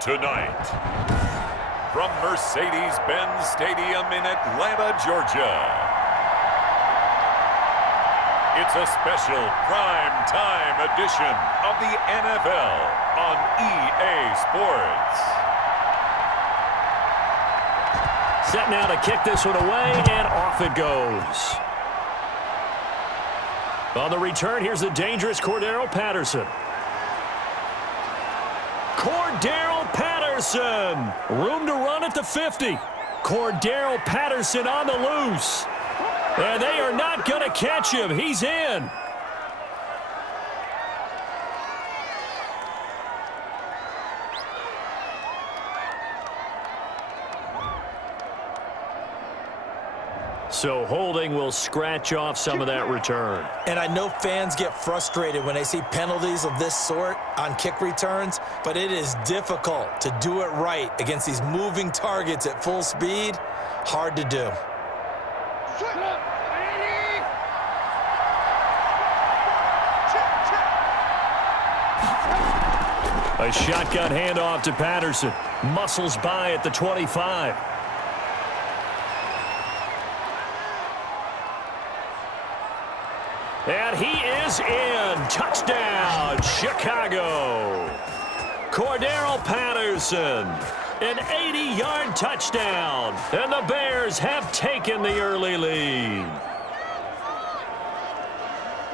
Tonight, from Mercedes-Benz Stadium in Atlanta, Georgia, it's a special prime-time edition of the NFL on EA Sports. Set now to kick this one away, and off it goes. On the return, here's the dangerous Cordarrelle Patterson. Cordarrelle Patterson. Room to run at the 50. Cordarrelle Patterson on the loose. And they are not going to catch him. He's in. So holding will scratch off some of that return. And I know fans get frustrated when they see penalties of this sort on kick returns, but it is difficult to do it right against these moving targets at full speed. Hard to do. A shotgun handoff to Patterson. Muscles by at the 25. And he is in. Touchdown, Chicago. Cordarrelle Patterson, an 80-yard touchdown. And the Bears have taken the early lead.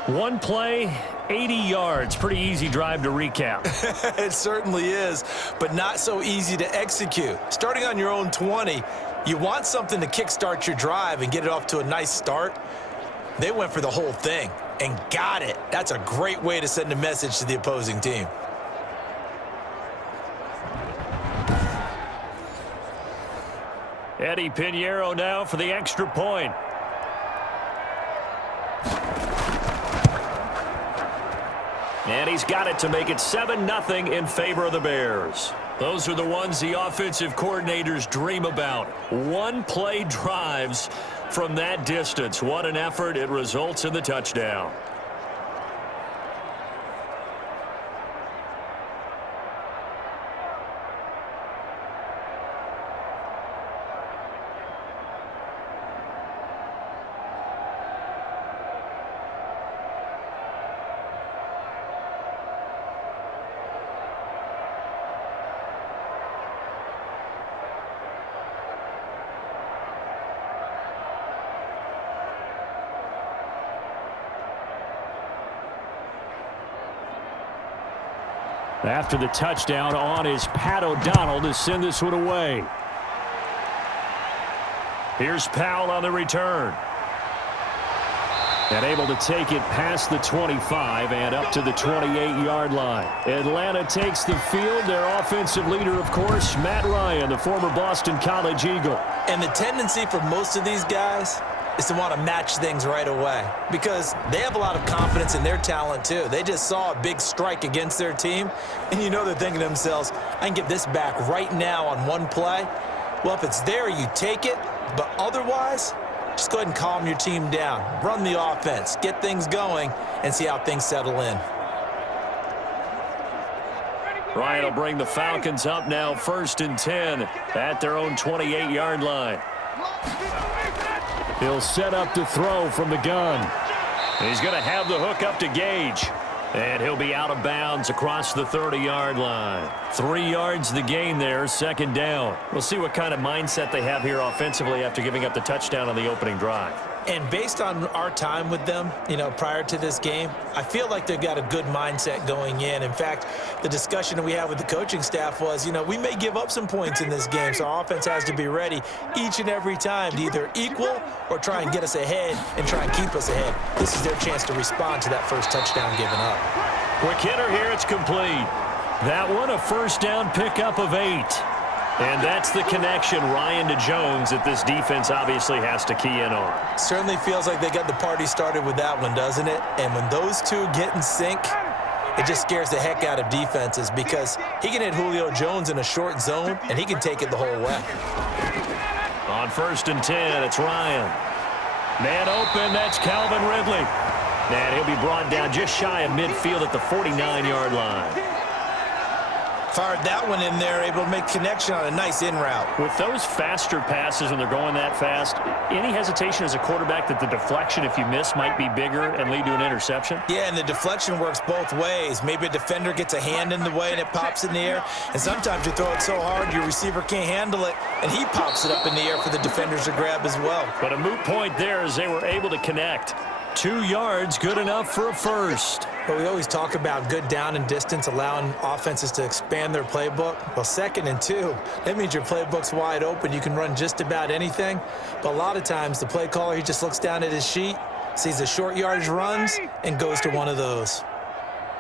One play, 80 yards. Pretty easy drive to recap. It certainly is, but not so easy to execute. Starting on your own 20, you want something to kickstart your drive and get it off to a nice start. They went for the whole thing and got it. That's a great way to send a message to the opposing team. Eddie Pinheiro now for the extra point. And he's got it to make it 7-0 in favor of the Bears. Those are the ones the offensive coordinators dream about. One-play drives from that distance. What an effort. It results in the touchdown. After the touchdown, on is Pat O'Donnell to send this one away. Here's Powell on the return. And able to take it past the 25 and up to the 28-yard line. Atlanta takes the field. Their offensive leader, of course, Matt Ryan, the former Boston College Eagle. And the tendency for most of these guys is to want to match things right away because they have a lot of confidence in their talent too. They just saw a big strike against their team, and you know they're thinking to themselves, I can get this back right now on one play. Well, if it's there, you take it, but otherwise, just go ahead and calm your team down. Run the offense, get things going, and see how things settle in. Ryan will bring the Falcons up now 1st and 10 at their own 28-yard line. He'll set up to throw from the gun. He's going to have the hook up to Gage. And he'll be out of bounds across the 30-yard line. 3 yards the gain there, 2nd down. We'll see what kind of mindset they have here offensively after giving up the touchdown on the opening drive. And based on our time with them, prior to this game, I feel like they've got a good mindset going in. In fact, the discussion that we had with the coaching staff was, we may give up some points in this game, so our offense has to be ready each and every time to either equal or try and get us ahead and try and keep us ahead. This is their chance to respond to that first touchdown given up. Quick hitter here, it's complete. That one, a 1st down pickup of 8. And that's the connection, Ryan to Jones, that this defense obviously has to key in on. Certainly feels like they got the party started with that one, doesn't it? And when those two get in sync, it just scares the heck out of defenses because he can hit Julio Jones in a short zone, and he can take it the whole way. On 1st and 10, it's Ryan. Man open, that's Calvin Ridley. And he'll be brought down just shy of midfield at the 49-yard line. Fired that one in there, able to make connection on a nice in route. With those faster passes when they're going that fast, any hesitation as a quarterback that the deflection, if you miss, might be bigger and lead to an interception? Yeah, and the deflection works both ways. Maybe a defender gets a hand in the way and it pops in the air, and sometimes you throw it so hard your receiver can't handle it, and he pops it up in the air for the defenders to grab as well. But a moot point there as they were able to connect. 2 yards, good enough for a first. But we always talk about good down and distance, allowing offenses to expand their playbook. Well, 2nd and 2, that means your playbook's wide open. You can run just about anything. But a lot of times, the play caller, he just looks down at his sheet, sees the short yardage runs, and goes to one of those.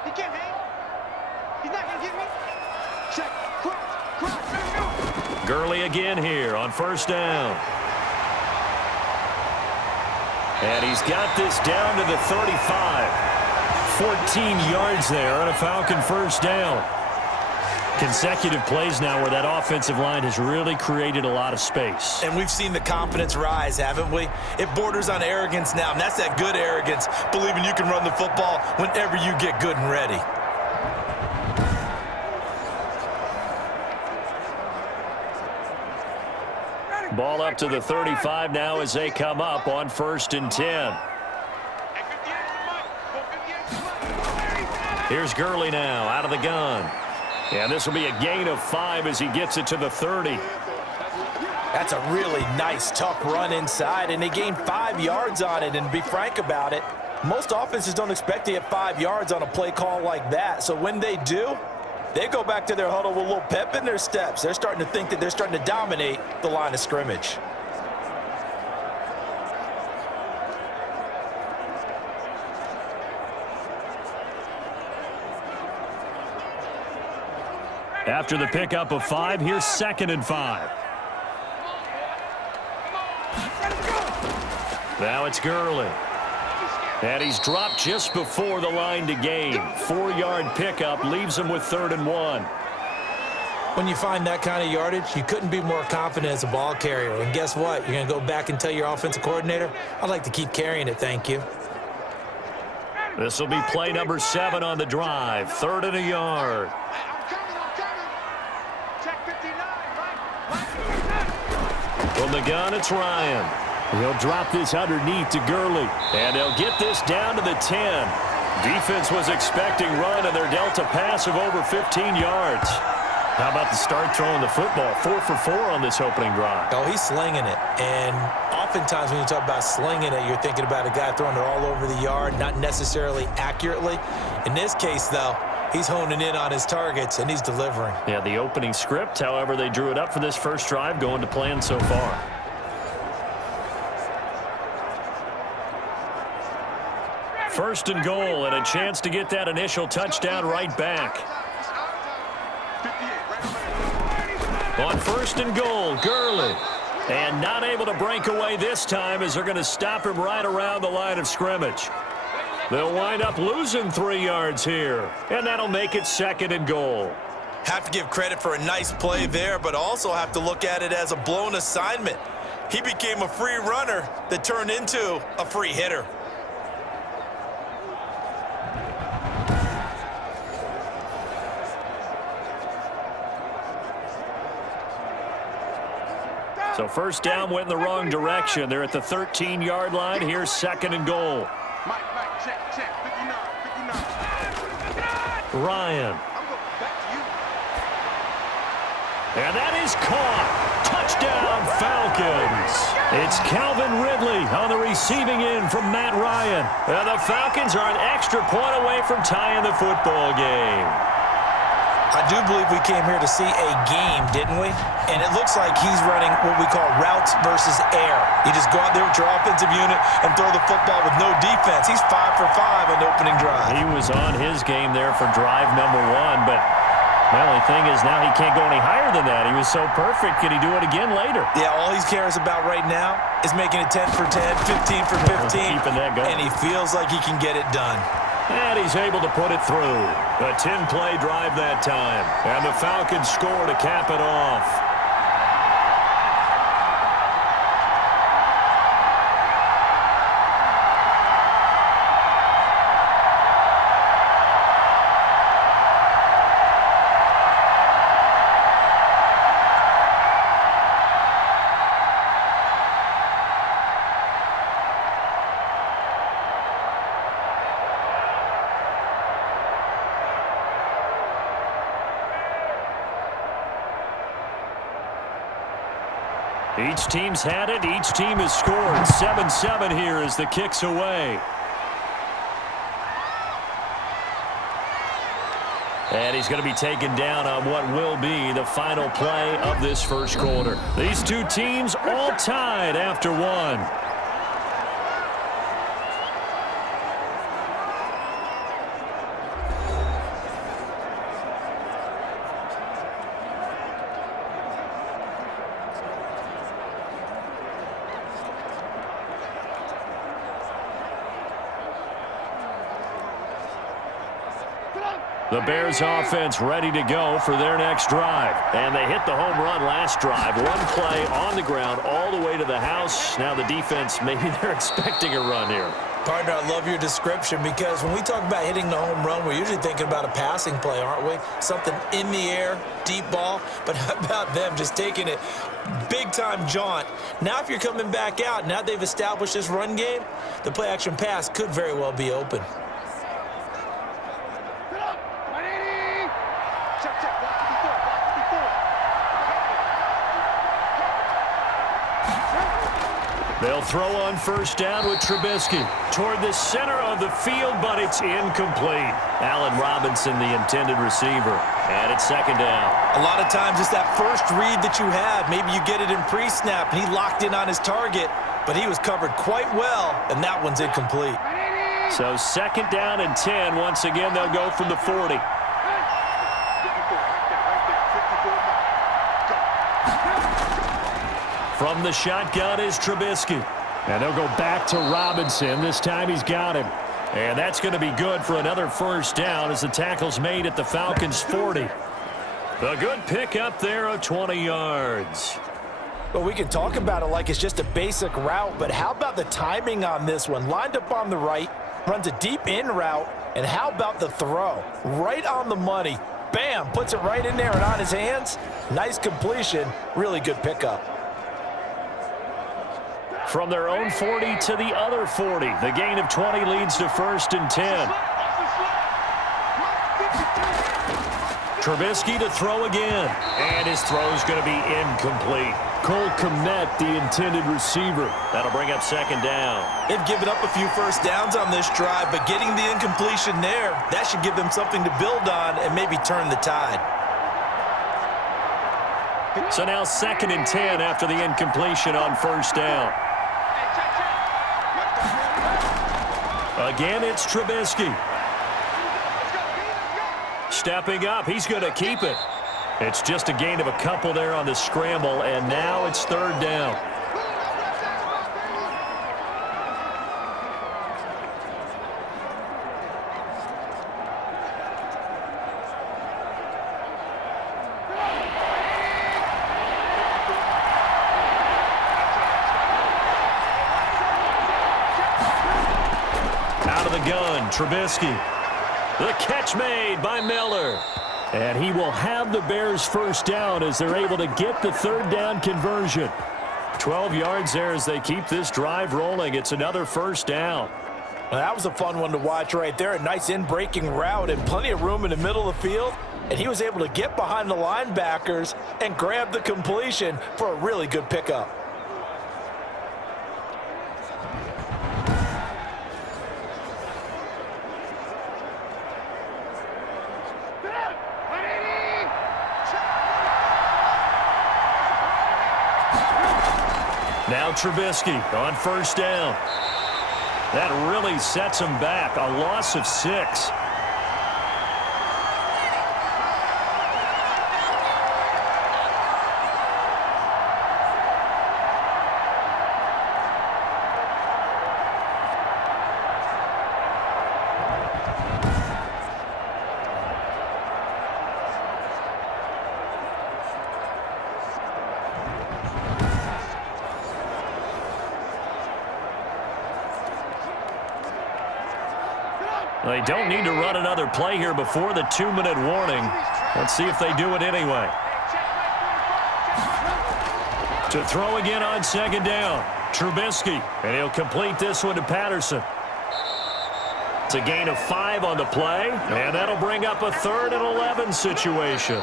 He can't hang. He's not going to get me. Check. Quick. Gurley again here on first down. And he's got this down to the 35. 14 yards there on a Falcon first down. Consecutive plays now where that offensive line has really created a lot of space. And we've seen the confidence rise, haven't we? It borders on arrogance now, and that's that good arrogance, believing you can run the football whenever you get good and ready. Ball up to the 35 now as they come up on 1st and 10. Here's Gurley now out of the gun. And this will be a gain of 5 as he gets it to the 30. That's a really nice, tough run inside, and they gained 5 yards on it. And to be frank about it, most offenses don't expect to get 5 yards on a play call like that. So when they do, they go back to their huddle with a little pep in their steps. They're starting to think that they're starting to dominate the line of scrimmage. After the pickup of 5, here's 2nd and 5. Now it's Gurley. And he's dropped just before the line to gain. 4-yard pickup leaves him with 3rd and 1. When you find that kind of yardage, you couldn't be more confident as a ball carrier. And guess what? You're going to go back and tell your offensive coordinator, I'd like to keep carrying it, thank you. This will be play number 7 on the drive. 3rd and a yard. From the gun, it's Ryan. He'll drop this underneath to Gurley. And they'll get this down to the 10. Defense was expecting run, and they're dealt a pass of over 15 yards. How about the start throwing the football? 4 for 4 on this opening drive. Oh, he's slinging it. And oftentimes when you talk about slinging it, you're thinking about a guy throwing it all over the yard, not necessarily accurately. In this case, though, he's honing in on his targets, and he's delivering. Yeah, the opening script, however, they drew it up for this first drive, going to plan so far. First and goal, and a chance to get that initial touchdown right back. On 1st and goal, Gurley. And not able to break away this time as they're going to stop him right around the line of scrimmage. They'll wind up losing 3 yards here, and that'll make it 2nd and goal. Have to give credit for a nice play there, but also have to look at it as a blown assignment. He became a free runner that turned into a free hitter. So first down went in the wrong direction. They're at the 13-yard line. Here's 2nd and goal. Mike, check, 59. Ryan. I'm going back to you. And that is caught. Touchdown, Falcons. It's Calvin Ridley on the receiving end from Matt Ryan. And the Falcons are an extra point away from tying the football game. I do believe we came here to see a game, didn't we? And it looks like he's running what we call routes versus air. You just go out there with your offensive unit and throw the football with no defense. He's 5 for 5 on the opening drive. He was on his game there for drive number 1, but the only thing is now he can't go any higher than that. He was so perfect. Can he do it again later? Yeah, all he cares about right now is making it 10 for 10, 15 for 15. Keeping that going. And he feels like he can get it done. And he's able to put it through. A 10-play drive that time. And the Falcons score to cap it off. Each team's had it. Each team has scored. 7-7 here as the kick's away. And he's going to be taken down on what will be the final play of this first quarter. These two teams all tied after one. The Bears offense ready to go for their next drive. And they hit the home run last drive. One play on the ground all the way to the house. Now the defense, maybe they're expecting a run here. Partner, I love your description because when we talk about hitting the home run, we're usually thinking about a passing play, aren't we? Something in the air, deep ball. But how about them just taking it big-time jaunt? Now if you're coming back out, now they've established this run game, the play-action pass could very well be open. They'll throw on first down with Trubisky toward the center of the field, but it's incomplete. Allen Robinson, the intended receiver, and it's second down. A lot of times it's that first read that you have. Maybe you get it in pre-snap, and he locked in on his target, but he was covered quite well, and that one's incomplete. So second down and 10. Once again, they'll go from the 40. From the shotgun is Trubisky. And they'll go back to Robinson. This time he's got him. And that's going to be good for another first down as the tackle's made at the Falcons' 40. A good pickup there of 20 yards. Well, we can talk about it like it's just a basic route, but how about the timing on this one? Lined up on the right, runs a deep in route, and how about the throw? Right on the money. Bam, puts it right in there and on his hands. Nice completion, really good pickup. From their own 40 to the other 40. The gain of 20 leads to first and 10. Trubisky to throw again. And his throw's going to be incomplete. Cole Kmet, the intended receiver. That'll bring up second down. They've given up a few first downs on this drive, but getting the incompletion there, that should give them something to build on and maybe turn the tide. So now second and 10 after the incompletion on first down. Again, it's Trubisky. Stepping up, he's going to keep it. It's just a gain of a couple there on the scramble, and now it's third down. Trubisky. The catch made by Miller. And he will have the Bears first down as they're able to get the third down conversion. 12 yards there as they keep this drive rolling. It's another first down. Well, that was a fun one to watch right there. A nice in-breaking route and plenty of room in the middle of the field. And he was able to get behind the linebackers and grab the completion for a really good pickup. Now Trubisky on first down. That really sets him back. A loss of 6. They don't need to run another play here before the 2-minute warning. Let's see if they do it anyway. To throw again on second down. Trubisky, and he'll complete this one to Patterson. It's a gain of 5 on the play, and that'll bring up a 3rd and 11 situation.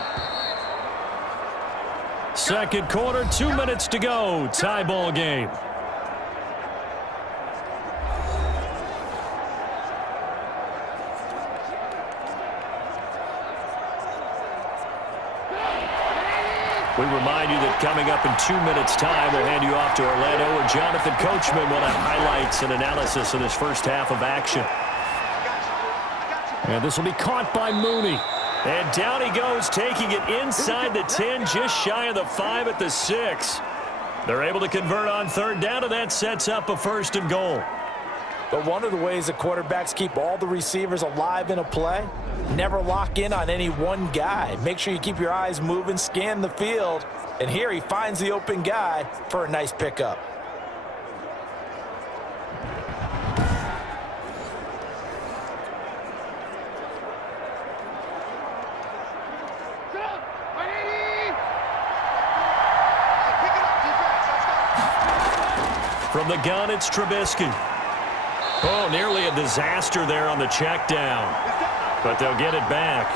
Second quarter, 2 minutes to go. Tie ball game. We remind you that coming up in 2 minutes' time, we'll hand you off to Orlando, where Jonathan Coachman will have highlights and analysis of this first half of action. And this will be caught by Mooney. And down he goes, taking it inside the 10, just shy of the 5 at the 6. They're able to convert on third down, and that sets up a 1st and goal. But one of the ways the quarterbacks keep all the receivers alive in a play, never lock in on any one guy. Make sure you keep your eyes moving, scan the field, and here he finds the open guy for a nice pickup. From the gun, it's Trubisky. Oh, nearly a disaster there on the check down. But they'll get it back.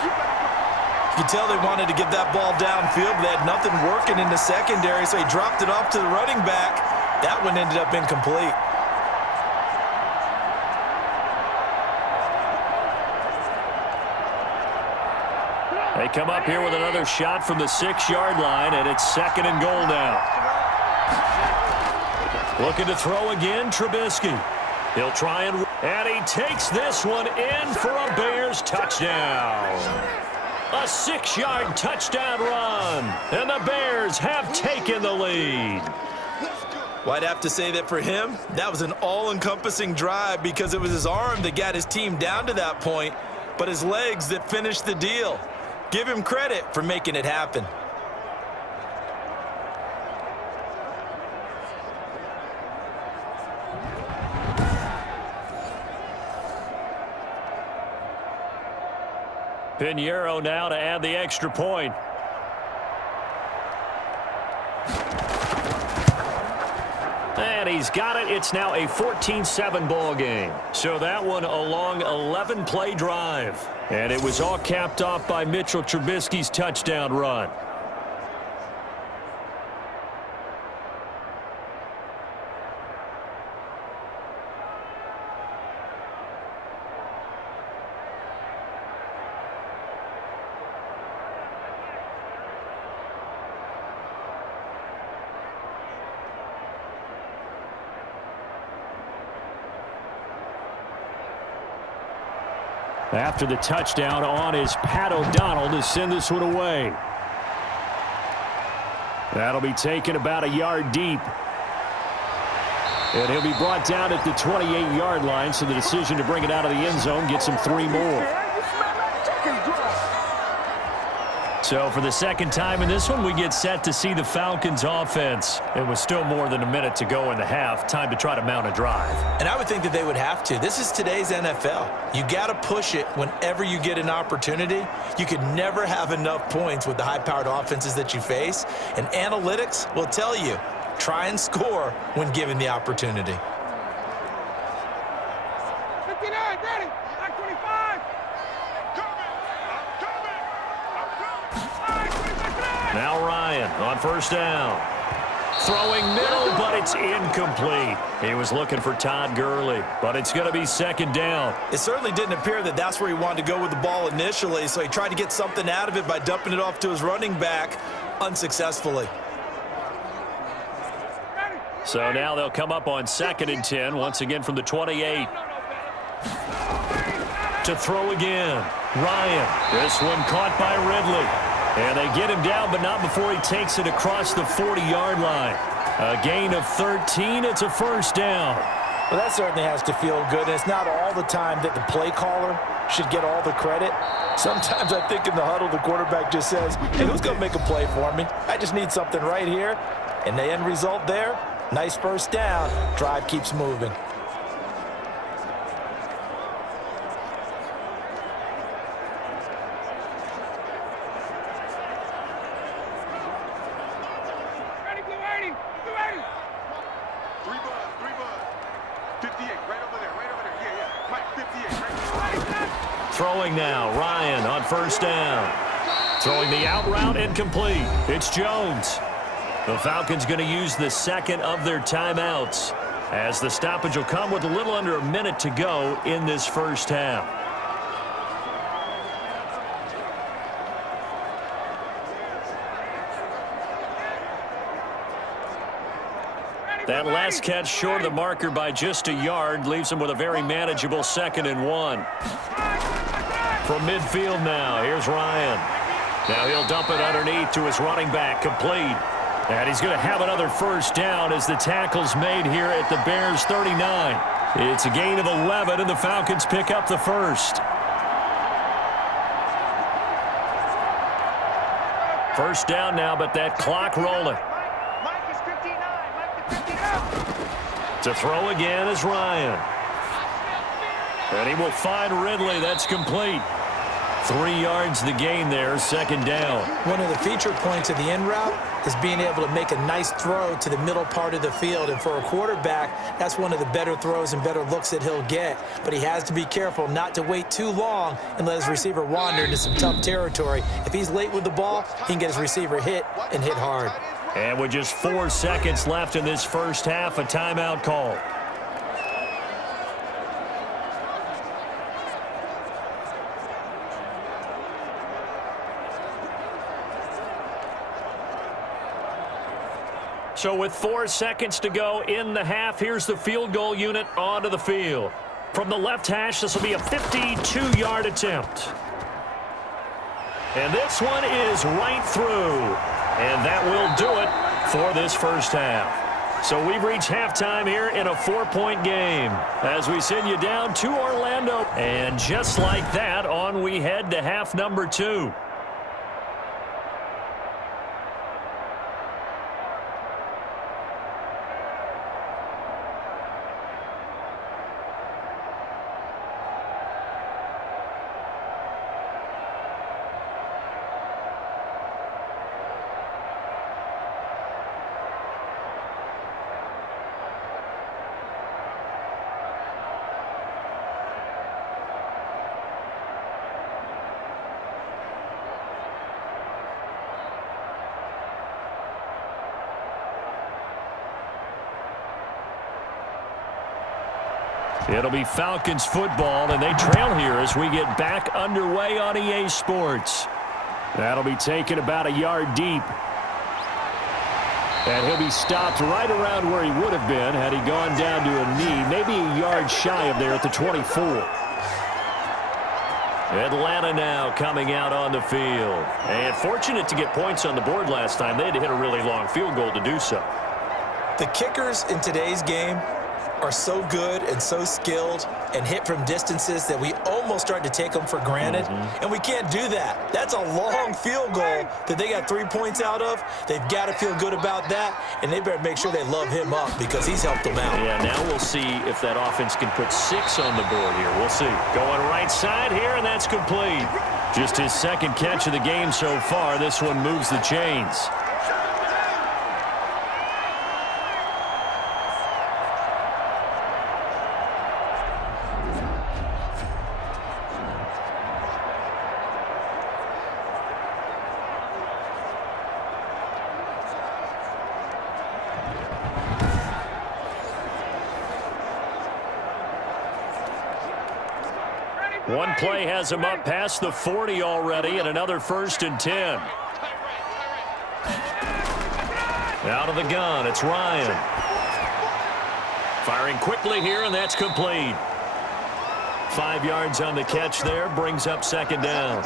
You can tell they wanted to get that ball downfield, but they had nothing working in the secondary, so he dropped it off to the running back. That one ended up incomplete. They come up here with another shot from the 6-yard line, and it's 2nd and goal now. Looking to throw again, Trubisky. He'll try and he takes this one in for a Bears touchdown. A 6-yard touchdown run, and the Bears have taken the lead. Well, I'd have to say that for him, that was an all-encompassing drive because it was his arm that got his team down to that point, but his legs that finished the deal. Give him credit for making it happen. Pinheiro now to add the extra point. And he's got it. It's now a 14-7 ball game. So that one a long 11-play drive. And it was all capped off by Mitchell Trubisky's touchdown run. After the touchdown, on is Pat O'Donnell to send this one away. That'll be taken about a yard deep. And he'll be brought down at the 28-yard line, so the decision to bring it out of the end zone gets him 3 more. So for the second time in this one, we get set to see the Falcons offense. It was still more than a minute to go in the half. Time to try to mount a drive. And I would think that they would have to. This is today's NFL. You got to push it whenever you get an opportunity. You could never have enough points with the high-powered offenses that you face. And analytics will tell you, try and score when given the opportunity. 59, ready, back 25. Now Ryan on first down. Throwing middle, but it's incomplete. He was looking for Todd Gurley, but it's going to be 2nd down. It certainly didn't appear that that's where he wanted to go with the ball initially, so he tried to get something out of it by dumping it off to his running back unsuccessfully. So now they'll come up on 2nd and 10, once again from the 28. To throw again. Ryan. This one caught by Ridley. And they get him down, but not before he takes it across the 40-yard line. A gain of 13. It's a 1st down. Well, that certainly has to feel good, and it's not all the time that the play caller should get all the credit. Sometimes I think in the huddle, the quarterback just says, hey, who's going to make a play for me? I just need something right here. And the end result there, nice 1st down. Drive keeps moving. Throwing now, Ryan on 1st down. Throwing the out route incomplete. It's Jones. The Falcons going to use the second of their timeouts, as the stoppage will come with a little under a minute to go in this first half. That last catch short of the marker by just a yard leaves him with a very manageable 2nd and 1. From midfield now, here's Ryan. Now he'll dump it underneath to his running back, complete. And he's going to have another first down as the tackle's made here at the Bears' 39. It's a gain of 11, and the Falcons pick up the first. First down now, but that clock rolling. Mike is 59. Mike is 59. To throw again is Ryan. And he will find Ridley. That's complete. 3 yards the gain there, 2nd down. One of the feature points of the end route is being able to make a nice throw to the middle part of the field. And for a quarterback, that's one of the better throws and better looks that he'll get. But he has to be careful not to wait too long and let his receiver wander into some tough territory. If he's late with the ball, he can get his receiver hit and hit hard. And with just 4 seconds left in this first half, a timeout call. So with 4 seconds to go in the half, here's the field goal unit onto the field. From the left hash, this will be a 52-yard attempt. And this one is right through. And that will do it for this first half. So we've reached halftime here in a 4-point game as we send you down to Orlando. And just like that, on we head to half number 2. It'll be Falcons football, and they trail here as we get back underway on EA Sports. That'll be taken about a yard deep. And he'll be stopped right around where he would have been had he gone down to a knee, maybe a yard shy of there at the 24. Atlanta now coming out on the field. And fortunate to get points on the board last time. They had to hit a really long field goal to do so. The kickers in today's game are so good and so skilled and hit from distances that we almost start to take them for granted. And we can't do that. That's a long field goal that they got 3 points out of. They've got to feel good about that, and they better make sure they love him up because he's helped them out. Yeah, now we'll see if that offense can put 6 on the board here. We'll see. Going right side here, and that's complete. Just his 2nd catch of the game so far. This one moves the chains. One play has him up past the 40 already, and another 1st and 10. Out of the gun, it's Ryan. Firing quickly here, and that's complete. 5 yards on the catch there, brings up 2nd down.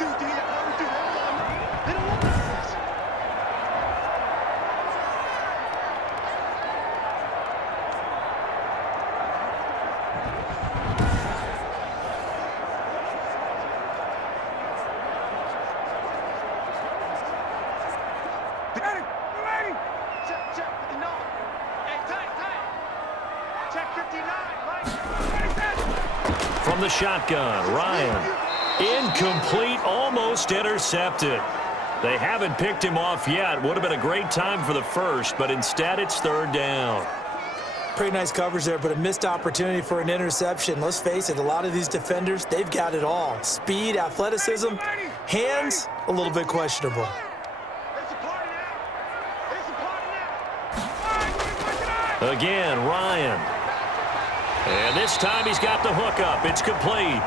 From the shotgun, Ryan. Incomplete, almost intercepted. They haven't picked him off yet. Would have been a great time for the first, but instead it's 3rd down. Pretty nice coverage there, but a missed opportunity for an interception. Let's face it, a lot of these defenders, they've got it all. Speed, athleticism, hands, a little bit questionable. Again, Ryan. And this time he's got the hook up. It's complete.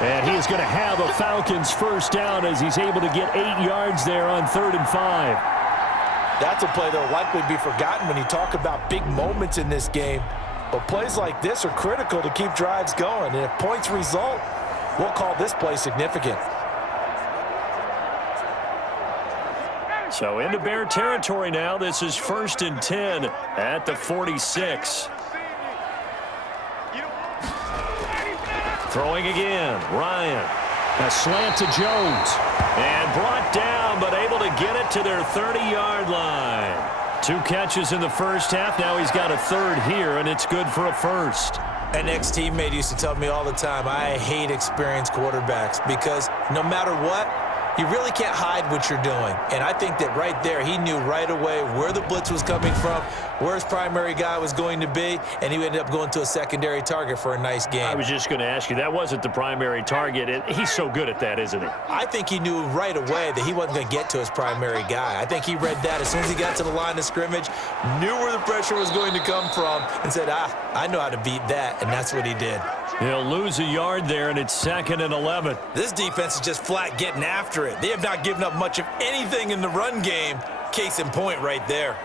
And he is going to have a Falcons first down as he's able to get 8 yards there on 3rd and 5. That's a play that will likely be forgotten when you talk about big moments in this game. But plays like this are critical to keep drives going. And if points result, we'll call this play significant. So into Bear territory now. This is 1st and 10 at the 46. Throwing again, Ryan. A slant to Jones. And brought down, but able to get it to their 30-yard line. 2 catches in the first half. Now he's got a 3rd here, and it's good for a 1st. An ex-teammate used to tell me all the time, I hate experienced quarterbacks because no matter what, you really can't hide what you're doing. And I think that right there, he knew right away where the blitz was coming from, where his primary guy was going to be, and he ended up going to a secondary target for a nice game. I was just going to ask you, that wasn't the primary target. He's so good at that, isn't he? I think he knew right away that he wasn't going to get to his primary guy. I think he read that as soon as he got to the line of scrimmage, knew where the pressure was going to come from, and said, I know how to beat that, and that's what he did. He'll lose a yard there, and it's 2nd and 11. This defense is just flat getting after it. They have not given up much of anything in the run game. Case in point right there.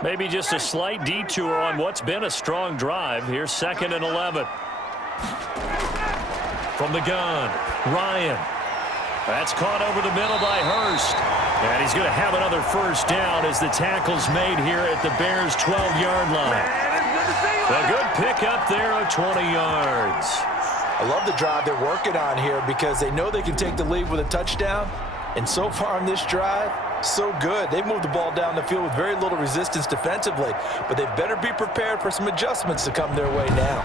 Maybe just a slight detour on what's been a strong drive. Here's 2nd and 11. From the gun, Ryan. That's caught over the middle by Hurst. And he's going to have another first down as the tackle's made here at the Bears' 12-yard line. A good pickup there of 20 yards. I love the drive they're working on here because they know they can take the lead with a touchdown. And so far on this drive, so good. They've moved the ball down the field with very little resistance defensively, but they better be prepared for some adjustments to come their way now.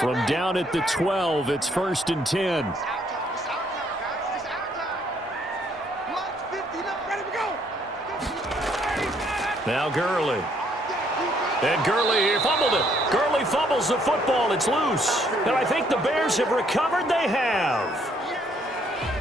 From down at the 12, it's 1st and 10. Now Gurley. And Gurley fumbled it. Gurley fumbles the football. It's loose. And I think the Bears have recovered. They have.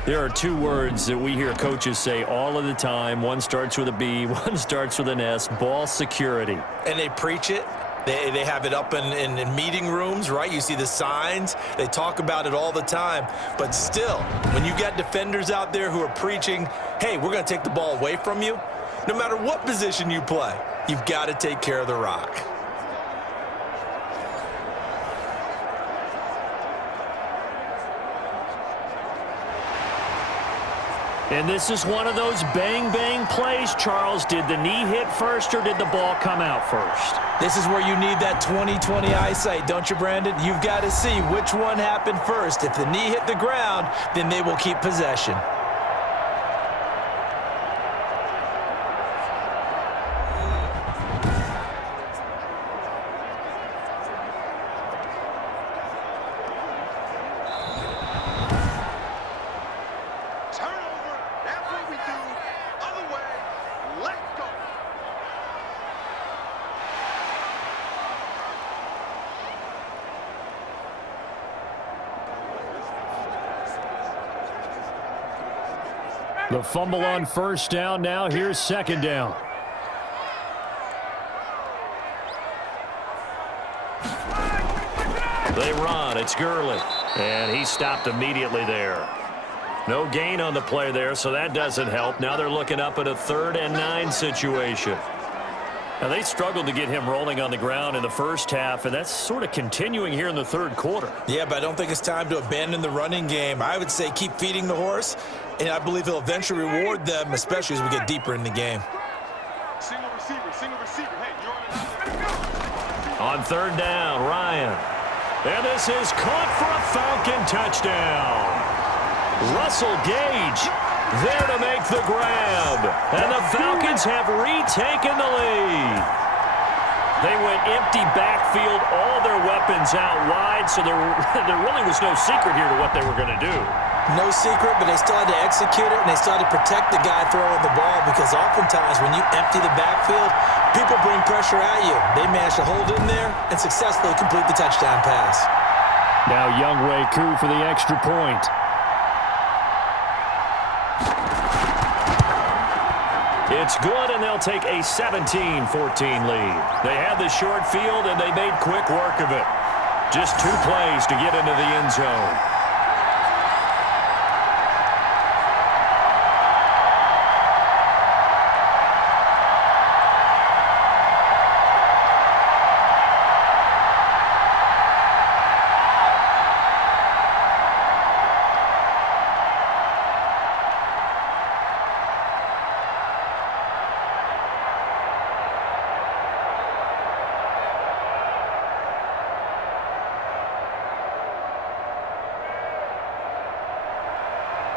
There are 2 words that we hear coaches say all of the time. One starts with a B, one starts with an S. Ball security. And they preach it. They have it up in meeting rooms, right? You see the signs. They talk about it all the time. But still, when you got defenders out there who are preaching, hey, we're going to take the ball away from you, no matter what position you play, you've got to take care of the rock. And this is one of those bang-bang plays, Charles. Did the knee hit first or did the ball come out first? This is where you need that 20/20 eyesight, don't you, Brandon? You've got to see which one happened first. If the knee hit the ground, then they will keep possession. The fumble on first down. Now here's 2nd down. They run. It's Gurley. And he stopped immediately there. No gain on the play there, so that doesn't help. Now they're looking up at a 3rd and 9 situation. Now they struggled to get him rolling on the ground in the first half, and that's sort of continuing here in the 3rd quarter. Yeah, but I don't think it's time to abandon the running game. I would say keep feeding the horse, and I believe he'll eventually reward them, especially as we get deeper in the game. Single receiver. Hey, you're on 3rd down, Ryan. And this is caught for a Falcon touchdown. Russell Gage there to make the grab. And the Falcons have retaken the lead. They went empty backfield, all their weapons out wide, so there really was no secret here to what they were going to do. No secret, but they still had to execute it, and they still had to protect the guy throwing the ball, because oftentimes when you empty the backfield, people bring pressure at you. They managed to hold in there and successfully complete the touchdown pass. Now Younghoe Koo for the extra point. It's good, and they'll take a 17-14 lead. They had the short field, and they made quick work of it. Just 2 plays to get into the end zone.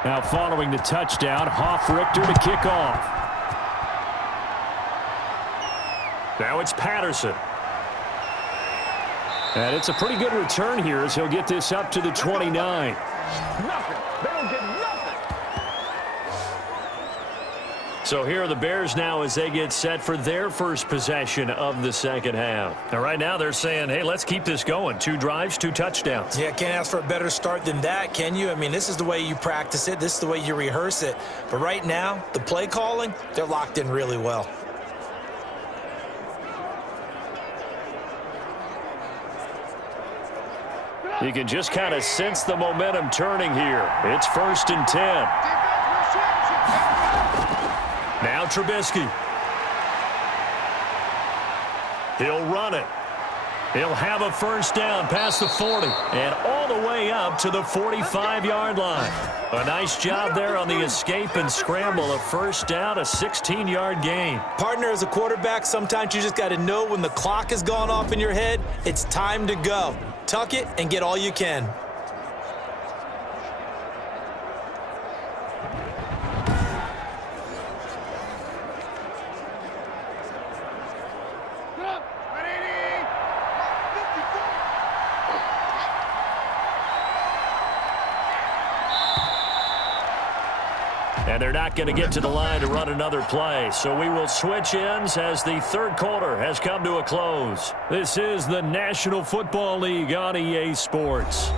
Now following the touchdown, Hoff-Richter to kick off. Now it's Patterson. And it's a pretty good return here as he'll get this up to the 29. Nothing. They don't get nothing. So here are the Bears now as they get set for their first possession of the second half. Now right now they're saying, hey, let's keep this going. 2 drives, 2 touchdowns. Yeah, can't ask for a better start than that, can you? I mean, this is the way you practice it. This is the way you rehearse it. But right now, the play calling, they're locked in really well. You can just kind of sense the momentum turning here. It's 1st and 10. Now Trubisky. He'll run it. He'll have a first down past the 40 and all the way up to the 45-yard line. A nice job there on the escape and scramble. A first down, a 16-yard gain. Partner, as a quarterback, sometimes you just got to know when the clock has gone off in your head, it's time to go. Tuck it and get all you can. And they're not going to get to the line to run another play. So we will switch ends as the third quarter has come to a close. This is the National Football League on EA Sports.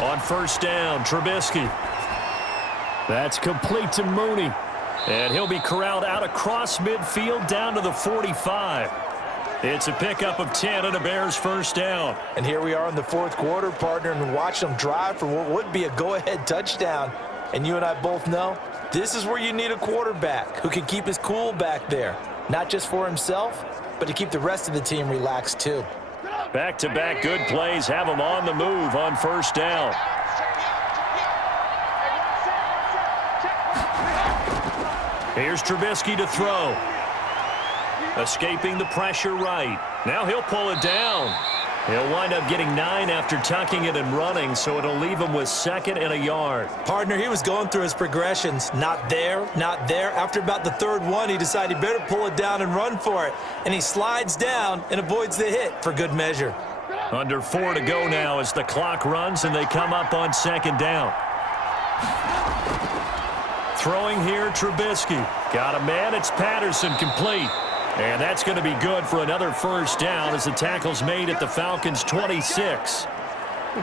On first down, Trubisky. That's complete to Mooney. And he'll be corralled out across midfield down to the 45. It's a pickup of 10 and a Bears first down. And here we are in the fourth quarter, partner, and watch them drive for what would be a go-ahead touchdown. And you and I both know this is where you need a quarterback who can keep his cool back there. Not just for himself, but to keep the rest of the team relaxed too. Back-to-back good plays have them on the move on first down. Here's Trubisky to throw. Escaping the pressure right. Now he'll pull it down. He'll wind up getting 9 after tucking it and running, so it'll leave him with 2nd and a yard. Partner, he was going through his progressions. Not there, not there. After about the 3rd one, he decided he better pull it down and run for it. And he slides down and avoids the hit for good measure. Under 4 to go now as the clock runs and they come up on 2nd down. Throwing here, Trubisky. Got a man, it's Patterson, complete. And that's going to be good for another first down as the tackle's made at the Falcons' 26.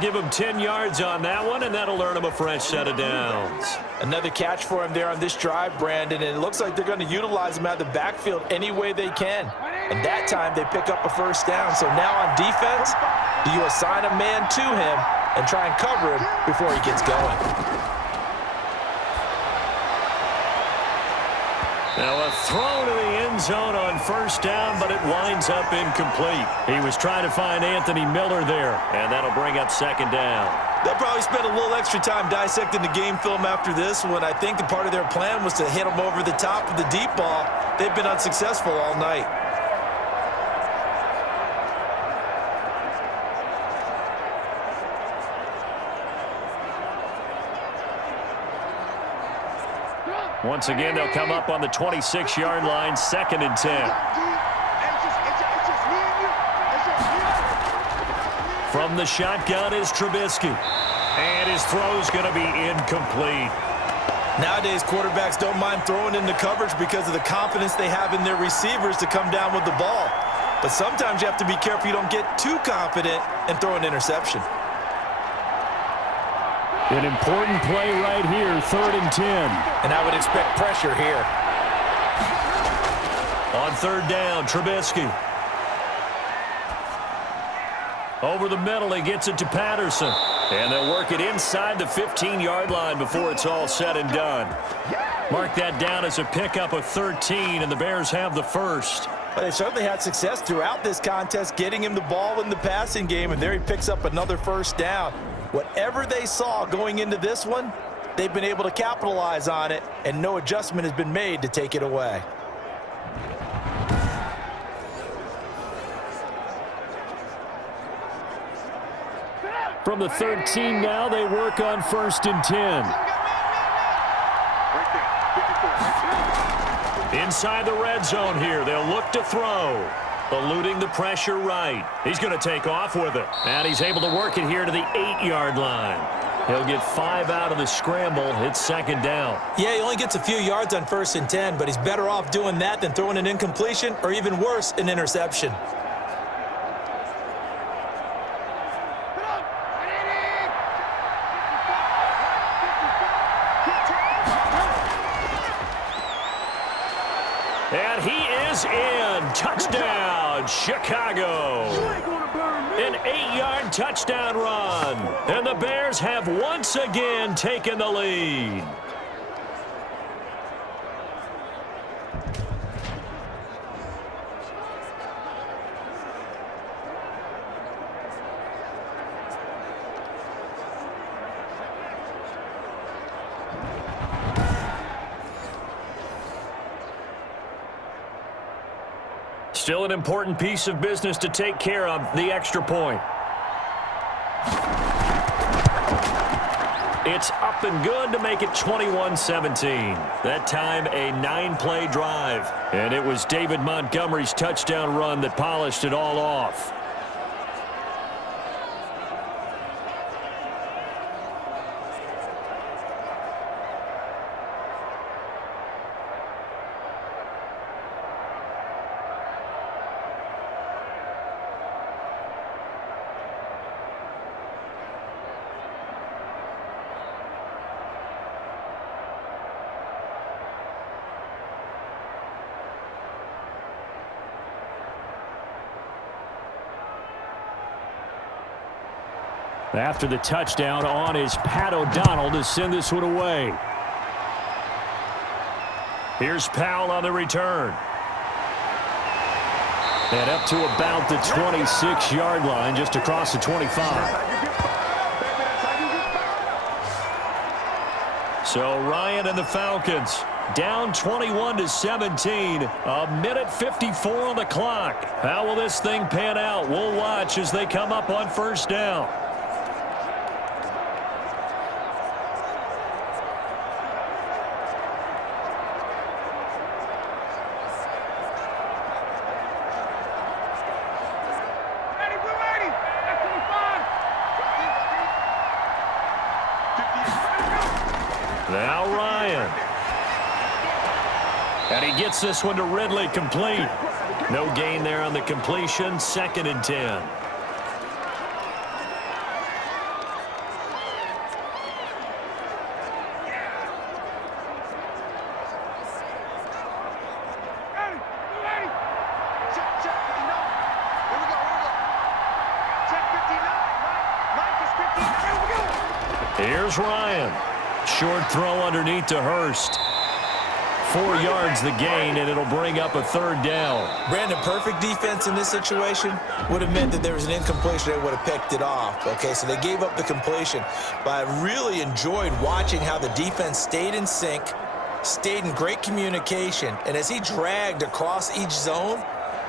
Give him 10 yards on that one, and that'll earn him a fresh set of downs. Another catch for him there on this drive, Brandon, and it looks like they're going to utilize him out of the backfield any way they can. And that time they pick up a first down. So now on defense, do you assign a man to him and try and cover him before he gets going? Now a throw to the end zone on first down, but it winds up incomplete. He was trying to find Anthony Miller there, and that'll bring up 2nd down. They'll probably spend a little extra time dissecting the game film after this one. I think the part of their plan was to hit them over the top of the deep ball. They've been unsuccessful all night. Once again, they'll come up on the 26-yard line, 2nd and 10. From the shotgun is Trubisky. And his throw's going to be incomplete. Nowadays, quarterbacks don't mind throwing into coverage because of the confidence they have in their receivers to come down with the ball. But sometimes you have to be careful you don't get too confident and throw an interception. An important play right here, 3rd and 10. And I would expect pressure here. On 3rd down, Trubisky. Over the middle, he gets it to Patterson. And they'll work it inside the 15-yard line before it's all said and done. Mark that down as a pickup of 13, and the Bears have the first. But they certainly had success throughout this contest, getting him the ball in the passing game, and there he picks up another first down. Whatever they saw going into this one, they've been able to capitalize on it, and no adjustment has been made to take it away. From the 13 now, they work on 1st and 10. Inside the red zone here, they'll look to throw. Eluding the pressure right. He's going to take off with it. And he's able to work it here to the 8-yard line. He'll get 5 out of the scramble. It's 2nd down. Yeah, he only gets a few yards on 1st and 10, but he's better off doing that than throwing an incompletion or even worse, an interception. And he is in. Touchdown, Chicago. An 8-yard touchdown run. And the Bears have once again taken the lead. Still an important piece of business to take care of, the extra point. It's up and good to make it 21-17. That time a 9-play drive. And it was David Montgomery's touchdown run that polished it all off. After the touchdown, on is Pat O'Donnell to send this one away. Here's Powell on the return. And up to about the 26-yard line, just across the 25. So Ryan and the Falcons down 21-17, a minute 54 on the clock. How will this thing pan out? We'll watch as they come up on 1st down. Now Ryan. And he gets this one to Ridley, complete. No gain there on the completion, 2nd and 10. Here's Ryan. Short throw underneath to Hurst. 4 yards the gain, and it'll bring up a 3rd down. Brandon, perfect defense in this situation would have meant that there was an incompletion. They would have picked it off. Okay, so they gave up the completion. But I really enjoyed watching how the defense stayed in sync, stayed in great communication, and as he dragged across each zone,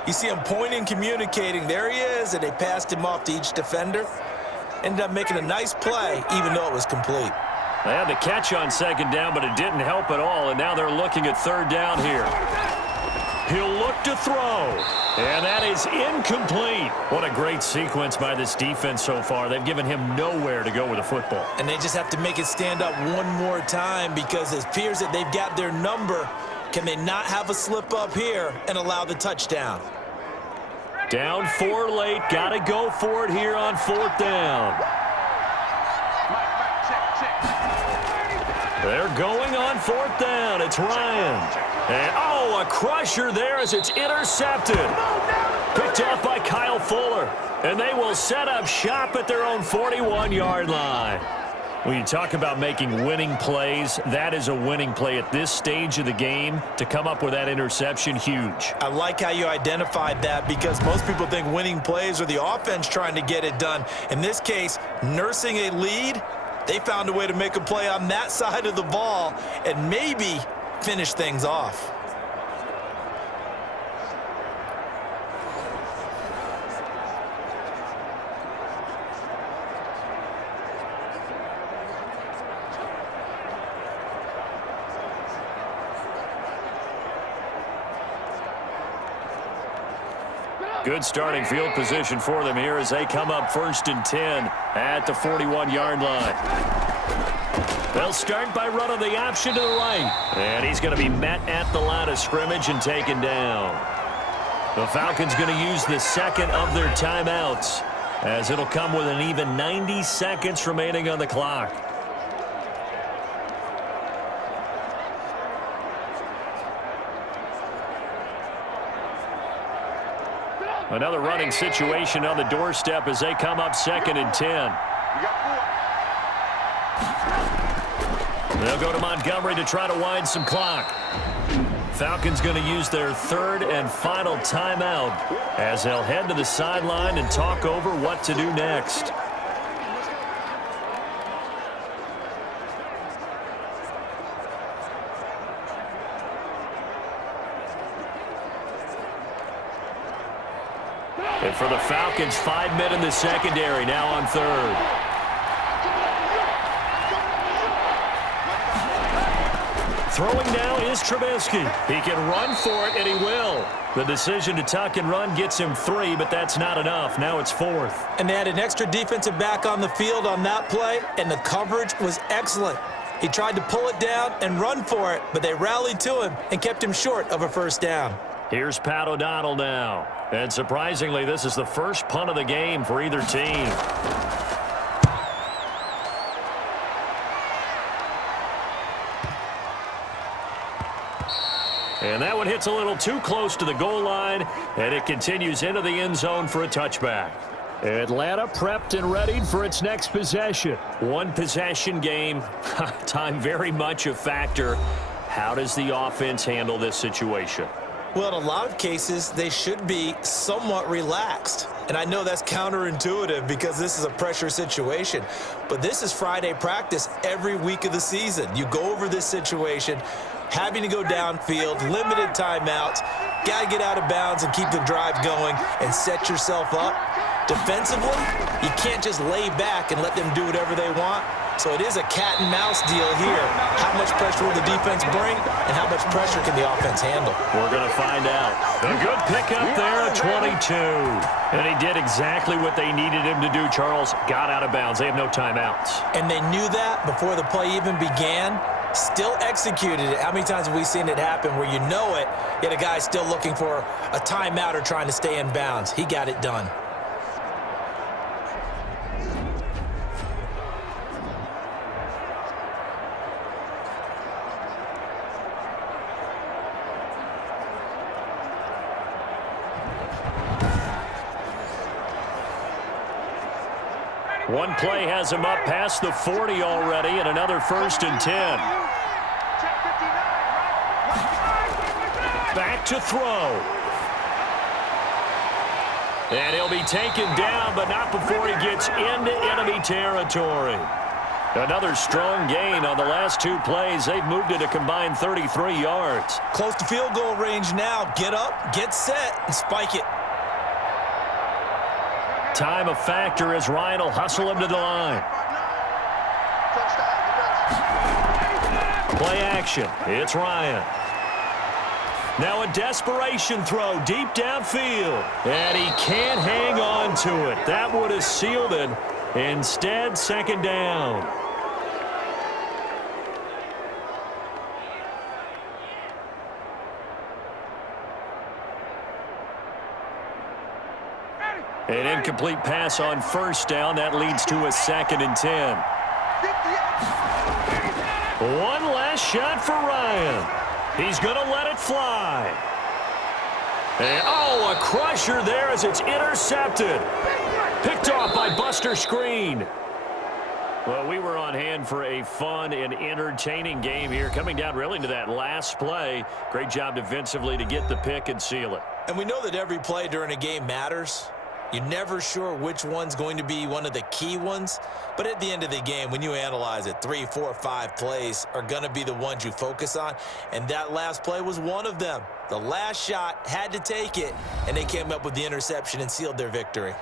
you see him pointing, communicating. There he is, and they passed him off to each defender. Ended up making a nice play, even though it was complete. They had the catch on 2nd down, but it didn't help at all, and now they're looking at 3rd down here. He'll look to throw, and that is incomplete. What a great sequence by this defense so far. They've given him nowhere to go with the football. And they just have to make it stand up one more time because it appears that they've got their number. Can they not have a slip up here and allow the touchdown? Down 4 late. Got to go for it here on 4th down. They're going on 4th down. It's Ryan. And, oh, a crusher there as it's intercepted. Picked off by Kyle Fuller. And they will set up shop at their own 41-yard line. When you talk about making winning plays, that is a winning play at this stage of the game. To come up with that interception, huge. I like how you identified that because most people think winning plays are the offense trying to get it done. In this case, nursing a lead, they found a way to make a play on that side of the ball and maybe finish things off. Good starting field position for them here as they come up 1st and 10 at the 41-yard line. They'll start by running the option to the right. And he's going to be met at the line of scrimmage and taken down. The Falcons going to use the 2nd of their timeouts as it'll come with an even 90 seconds remaining on the clock. Another running situation on the doorstep as they come up 2nd and 10. They'll go to Montgomery to try to wind some clock. Falcons going to use their 3rd and final timeout as they'll head to the sideline and talk over what to do next. And for the Falcons, 5 men in the secondary now on 3rd. Throwing now is Trubisky. He can run for it, and he will. The decision to tuck and run gets him 3, but that's not enough. Now it's 4th. And they had an extra defensive back on the field on that play, and the coverage was excellent. He tried to pull it down and run for it, but they rallied to him and kept him short of a 1st down. Here's Pat O'Donnell now. And surprisingly, this is the first punt of the game for either team. And that one hits a little too close to the goal line, and it continues into the end zone for a touchback. Atlanta prepped and readied for its next possession. One possession game. Time very much a factor. How does the offense handle this situation? Well, in a lot of cases, they should be somewhat relaxed. And I know that's counterintuitive because this is a pressure situation. But this is Friday practice every week of the season. You go over this situation, having to go downfield, limited timeouts, got to get out of bounds and keep the drive going and set yourself up. Defensively, you can't just lay back and let them do whatever they want. So it is a cat and mouse deal here. How much pressure will the defense bring and how much pressure can the offense handle? We're going to find out. A good pickup there at 22. And he did exactly what they needed him to do, Charles. Got out of bounds. They have no timeouts. And they knew that before the play even began. Still executed it. How many times have we seen it happen where you know it, yet a guy's still looking for a timeout or trying to stay in bounds? He got it done. One play has him up past the 40 already, and another 1st and 10. Check 59, right? Back to throw. And he'll be taken down, but not before he gets into enemy territory. Another strong gain on the last two plays. They've moved it a combined 33 yards. Close to field goal range now. Get up, get set, and spike it. Time a factor as Ryan will hustle him to the line. Play action. It's Ryan. Now a desperation throw deep downfield. And he can't hang on to it. That would have sealed it. Instead, second down. An incomplete pass on first down. That leads to a 2nd and 10. One last shot for Ryan. He's going to let it fly. And, oh, a crusher there as it's intercepted. Picked off by Buster Screen. Well, we were on hand for a fun and entertaining game here, coming down really to that last play. Great job defensively to get the pick and seal it. And we know that every play during a game matters. You're never sure which one's going to be one of the key ones. But at the end of the game, when you analyze it, 3, 4, 5 plays are going to be the ones you focus on. And that last play was one of them. The last shot had to take it, and they came up with the interception and sealed their victory.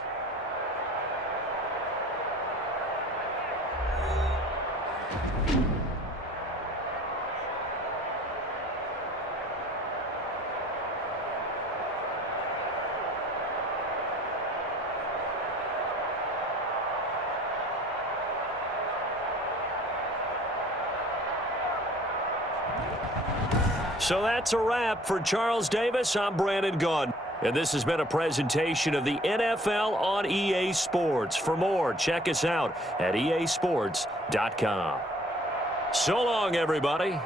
So that's a wrap for Charles Davis. I'm Brandon Gaudin. And this has been a presentation of the NFL on EA Sports. For more, check us out at easports.com. So long, everybody.